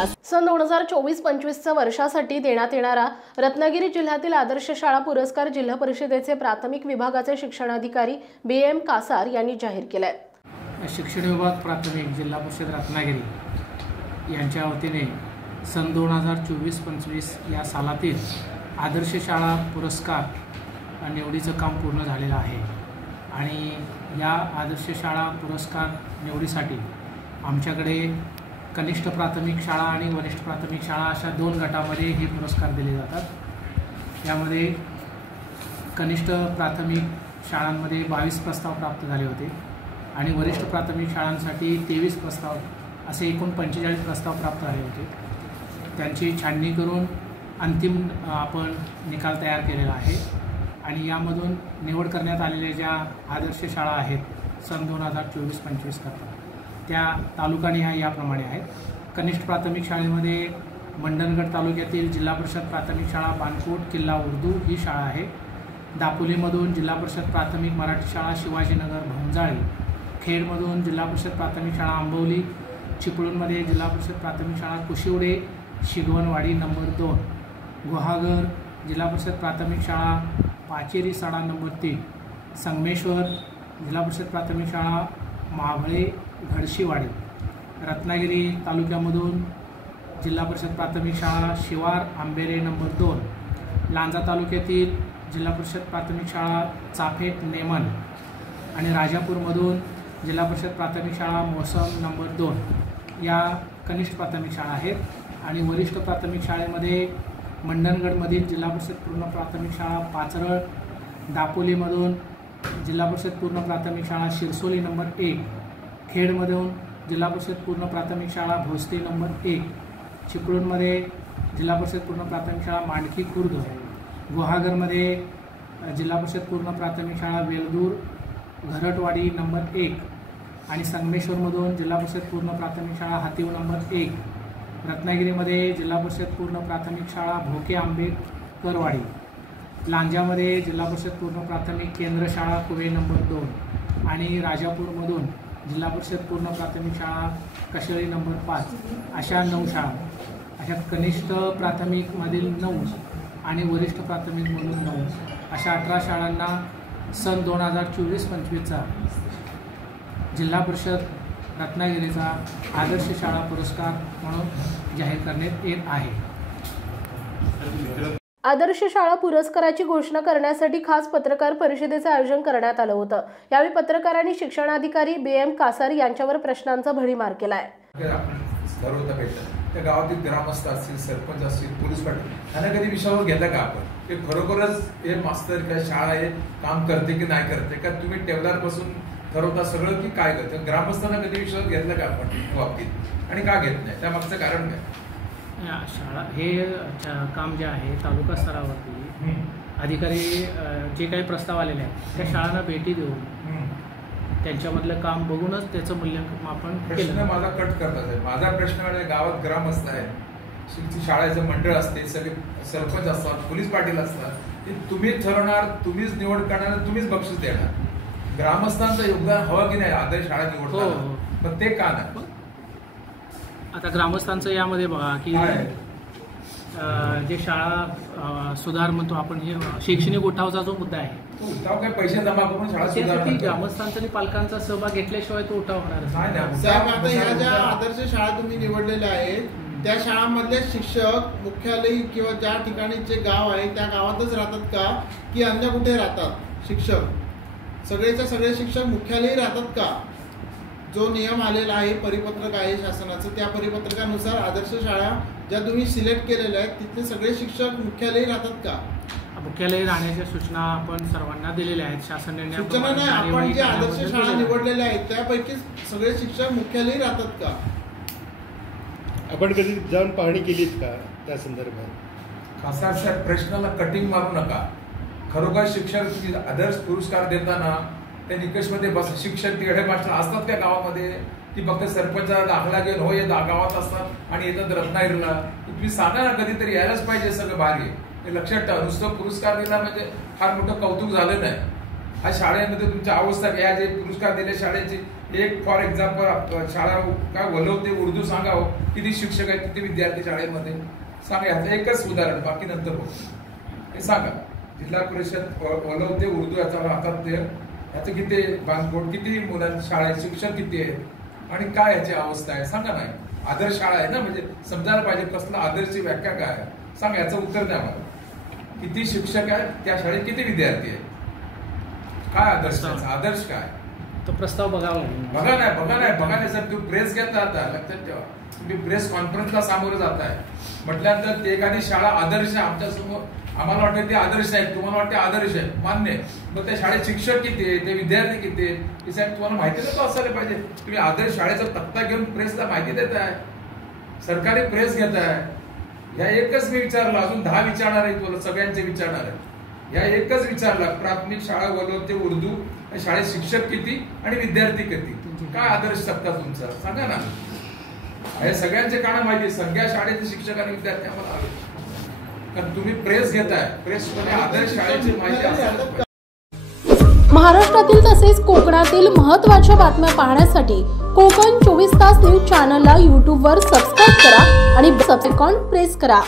सन 2024-25 वर्षासाठी देण्यात येणारा रत्नागिरी जिल्ह्यातील आदर्श शाळा पुरस्कार जिल्हा परिषदेचे प्राथमिक विभागाचे शिक्षणाधिकारी BM कासार यांनी जाहीर केलाय। शिक्षण विभाग प्राथमिक जिल्हा परिषद रत्नागिरी यांच्या वतीने सन 2024-25 या सालातील आदर्श शाळा पुरस्कार निवडीचं काम पूर्ण झालेलं आहे आणि या आदर्श शाळा पुरस्कार निवडीसाठी आमच्याकडे कनिष्ठ प्राथमिक शाळा आणि वरिष्ठ प्राथमिक शाळा अशा 2 गटामध्ये हे पुरस्कार दिले जातात। यामध्ये कनिष्ठ प्राथमिक शाळांमध्ये 22 प्रस्ताव प्राप्त झाले होते आणि वरिष्ठ प्राथमिक शाळांसाठी 23 प्रस्ताव असे एकूण 45 प्रस्ताव प्राप्त झाले होते। त्यांची छाननी करून अंतिम आपण निकाल तयार केलेला आहे आणि यामधून निवड करण्यात आलेल्या ज्या आदर्श शाळा आहेत सन 2024-25 करता त्या तालुकानिहाय याप्रमाणे आहेत। कनिष्ठ प्राथमिक शाळेमध्ये मंडणगड तालुक्यातील जिल्हा परिषद प्राथमिक शाळा बानकोट किल्ला उर्दू ही शाळा आहे। दापोलीमधून जिल्हा परिषद प्राथमिक मराठी शाळा शिवाजीनगर भंजाळी, खेडमधून जिल्हा परिषद प्राथमिक शाळा आंबवली, चिपळूणमध्ये जिल्हा परिषद प्राथमिक शाळा कुशिवडे शिगवणवाडी नंबर 2, गुहागर जिल्हा परिषद प्राथमिक शाळा पाचेरी साडा नंबर 3, संगमेश्वर जिल्हा परिषद प्राथमिक शाळा माभळे घडशीवाडी, रत्नागिरी तालुक्यामधून जिल्हा परिषद प्राथमिक शाळा शिवार आंबेरे नंबर 2, लांजा तालुक्यातील जिल्हा परिषद प्राथमिक शाळा चाफेट नेमन आणि राजापूरमधून जिल्हा परिषद प्राथमिक शाळा मोसम नंबर 2 या कनिष्ठ प्राथमिक शाळा आहेत। आणि वरिष्ठ प्राथमिक शाळेमध्ये मंडणगडमधील जिल्हा परिषद पूर्ण प्राथमिक शाळा पाचरळ, दापोलीमधून जिल्हा परिषद पूर्ण प्राथमिक शाळा शिरसोली नंबर 1, खेडमधून जिल्हा परिषद पूर्ण प्राथमिक शाळा भोसरी नंबर 1, चिपळूणमध्ये जिल्हा परिषद पूर्ण प्राथमिक शाळा मांडकी खुर्द, गुहागरमध्ये जिल्हा परिषद पूर्ण प्राथमिक शाळा वेलदूर घरटवाडी नंबर 1 आणि संगमेश्वरमधून जिल्हा परिषद पूर्ण प्राथमिक शाळा हातीव नंबर 1, रत्नागिरीमध्ये जिल्हा परिषद पूर्ण प्राथमिक शाळा भोके आंबेडकरवाडी, लांजामध्ये जिल्हा परिषद पूर्ण प्राथमिक केंद्र शाळा कुवे नंबर 2 आणि राजापूरमधून जिल्हा परिषद पूर्ण प्राथमिक शाळा कशेळी नंबर 5 अशा 9 शाळा, अशा कनिष्ठ प्राथमिकमधील 9 आणि वरिष्ठ प्राथमिकमधून 9 अशा 18 शाळांना सन 2024-25चा जिल्हा परिषद रत्नागिरीचा आदर्श शाळा पुरस्कार म्हणून जाहीर करण्यात येत आहे। आदर्श शाळा पुरस्काराची घोषणा करण्यासाठी खास पत्रकार परिषदेचे आयोजन करण्यात आलं होतं। यावेळी पत्रकारांनी शिक्षणाधिकारी BM कासार यांच्यावर प्रश्नांचा भडीमार केलाय। त्या गावातील ग्रामस्थ असतील, सरपंच असतील, पोलीस पाटील यांना कधी विश्वासावर घेतला का आपण? ते खरोखरच हे मास्तर काय शाळा हे काम करते की नाही करते का? तुम्ही टेबलारपासून ठरवता सगळं की काय करतं? ग्रामस्थांना कधी विश्वास घेतला का आपण बाबतीत आणि का घेत नाही? त्यामागचं कारण काय? शाळा हे काम जे आहे तालुका स्तरावरती अधिकारी जे काही प्रस्ताव आलेले आहेत त्या शाळांना भेटी देऊन त्यांच्यामधलं काम बघूनच त्याचं मूल्यमापन केलं। माझा कट करतात आहे। माझा प्रश्न आहे, गावात ग्रामस्थ आहे, शाळेचं मंडळ असते, सगळे सरपंच असतात, पोलीस पाटील असतात, ते तुम्हीच ठरवणार, तुम्हीच निवड करणार, तुम्हीच बक्षीस देणार। ग्रामस्थांचं योगदान हवं की नाही आदर्श शाळा निवडताना? पण ते का नाही? आता ग्रामस्थांचं यामध्ये बघा की जे शाळा सुधार म्हणतो आपण, हे शैक्षणिक उठावचा जो मुद्दा आहे, उठाव काय पैसे जमा करून शाळा सुधारण्यासाठी ग्रामस्थांचा आणि पालकांचा सहभाग घेतल्याशिवाय तो उठाव होणार नाही। साहेब, आता ह्या ज्या आदर्श शाळा तुम्ही निवडलेल्या आहेत त्या शाळांमधले शिक्षक मुख्यालय किंवा ज्या ठिकाणीचे गाव आहे त्या गावातच राहतात का की अन्य कुठे राहतात? शिक्षक सगळेच्या सगळे शिक्षक मुख्यालयी राहतात का? जो नियम आलेला आहे, परिपत्रक आहे शासनाचं, त्या परिपत्रकानुसार आदर्श शाळा ज्या तुम्ही सिलेक्ट केलेल्या आहेत तिथले सगळे शिक्षक मुख्यालयी राहतात का? मुख्यालयी राहण्याच्या सूचना आपण सर्वांना दिलेल्या आहेत। शासन सूचना नाही, आपण जे आदर्श शाळा निवडलेल्या आहेत त्यापैकी सगळे शिक्षक मुख्यालयी राहतात का? आपण कधी जाऊन पाहणी केलीत का त्या संदर्भात? खासदार साहेब, प्रश्नाला कटिंग मारू नका। खरोखर शिक्षक आदर्श पुरस्कार देताना त्या निकषमध्ये बस शिक्षक तिकडे मास्टर असतात त्या गावामध्ये की फक्त सरपंचाला दाखला घेऊन हो या गावात असतात आणि येतात रत्नागिरीला? तुम्ही सांगा ना, कधीतरी यायलाच पाहिजे सगळं बाहेर हे लक्षात ठेवा। नुसतं पुरस्कार दिला म्हणजे फार मोठं कौतुक झालं नाही। हा शाळेमध्ये तुमची अवस्था या जे पुरस्कार दिले शाळेची एक फॉर एक्झाम्पल शाळा काय वलवते उर्दू सांगावं, किती शिक्षक आहेत, किती विद्यार्थी शाळेमध्ये सांगा. याचं एकच उदाहरण, बाकी नंतर बघू. हे सांगा जिल्हा परिषद वलवते उर्दू याचा हातात ते याचं किती बांधकोट, किती मुलांची शाळा आहे, शिक्षक किती आहेत आणि काय याची अवस्था आहे सांगा. नाही आदर्श शाळा आहे ना, म्हणजे समजायला पाहिजे कसला आदर्शची व्याख्या काय आहे सांगा. याचं उत्तर द्या मला. किती शिक्षक आहेत, त्या शाळेत किती विद्यार्थी आहेत, काय आदर्श, आदर्श काय तो प्रस्ताव बघा नाही सर. तुम्ही प्रेस घेता आता, लक्षात ठेवा. तुम्ही प्रेस कॉन्फरन्सला सामोरं जाताय म्हटल्यानंतर ते एखादी शाळा आदर्श आहे आमच्या समोर, आम्हाला वाटतं ते आदर्श आहे, तुम्हाला वाटते आदर्श आहे, मान्य. मग त्या शाळेत शिक्षक किती आहे, ते विद्यार्थी किती आहे, हे साहेब तुम्हाला माहिती देतो असायला पाहिजे. तुम्ही आदर्श शाळेचा तक्ता घेऊन प्रेसला माहिती देताय, सरकारी प्रेस घेताय. या एकच मी विचारलं, अजून 10 विचारणार आहे तुम्हाला, सगळ्यांचे विचारणार आहे. या एकच विचारला, प्राथमिक शाळा वलवते उर्दू शाळेत शिक्षक किती आणि विद्यार्थी किती, काय आदर्श तक्ता तुमचा सांगा ना. हे सगळ्यांचे कानं माहिती, सगळ्या शाळेचे शिक्षक आणि विद्यार्थी आम्हाला हवे. कारण तुम्ही प्रेस घेताय, प्रेस आदर्श शाळेची माहिती असायला. महाराष्ट्रातील तसेच कोकणातील महत्त्वाच्या बातम्या पाहण्यासाठी कोकण 24 तास न्यूज चॅनलला यूट्यूबवर सबस्क्राईब करा आणि बेल आयकॉन प्रेस करा.